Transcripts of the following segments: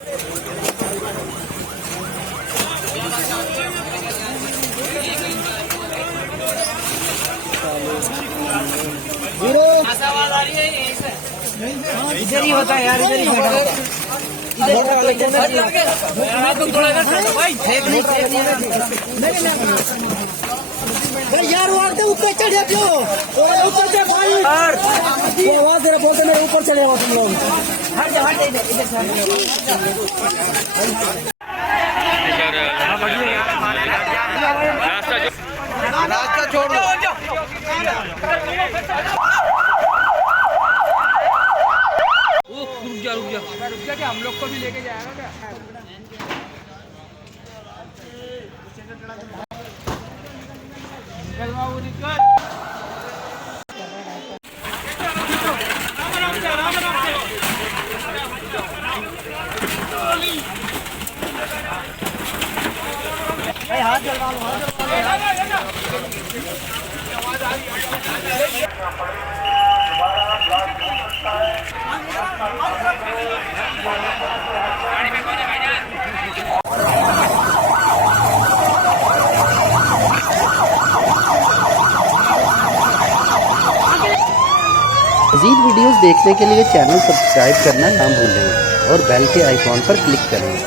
इधर ही होता है यार, इधर ही यार वार्ते ऊपर चढ़े क्यों? ऊपर चढ़ भाई, आवाज जरा बोलते मेरे ऊपर चढ़े हुआ तुम लोग। रास्ता छोड़ दो। रुक जा क्या हम लोग को भी लेके जाएगा क्या? हाथ जलवा लो, मज़ीद वीडियोस देखने के लिए चैनल सब्सक्राइब करना ना भूलें और बेल के आइकॉन पर क्लिक करें।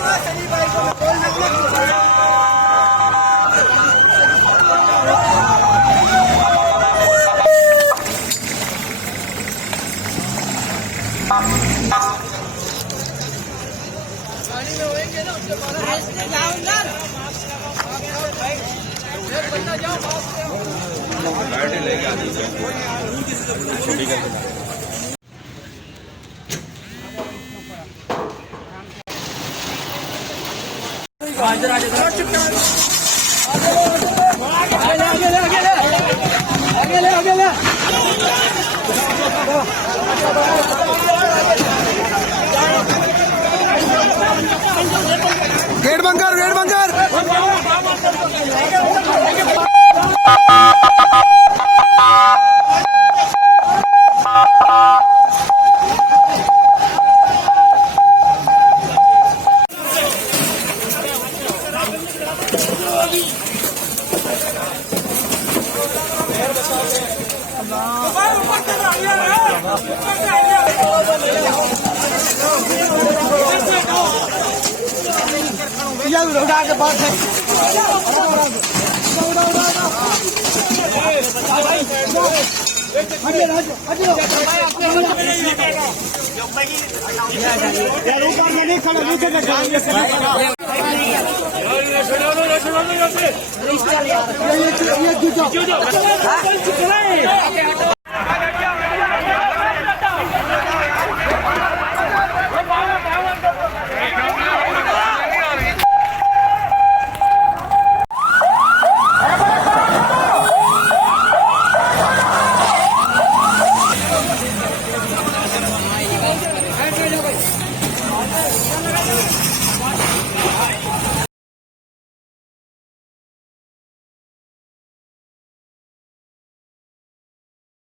Get bunker, get bunker. उड़ा के बात है।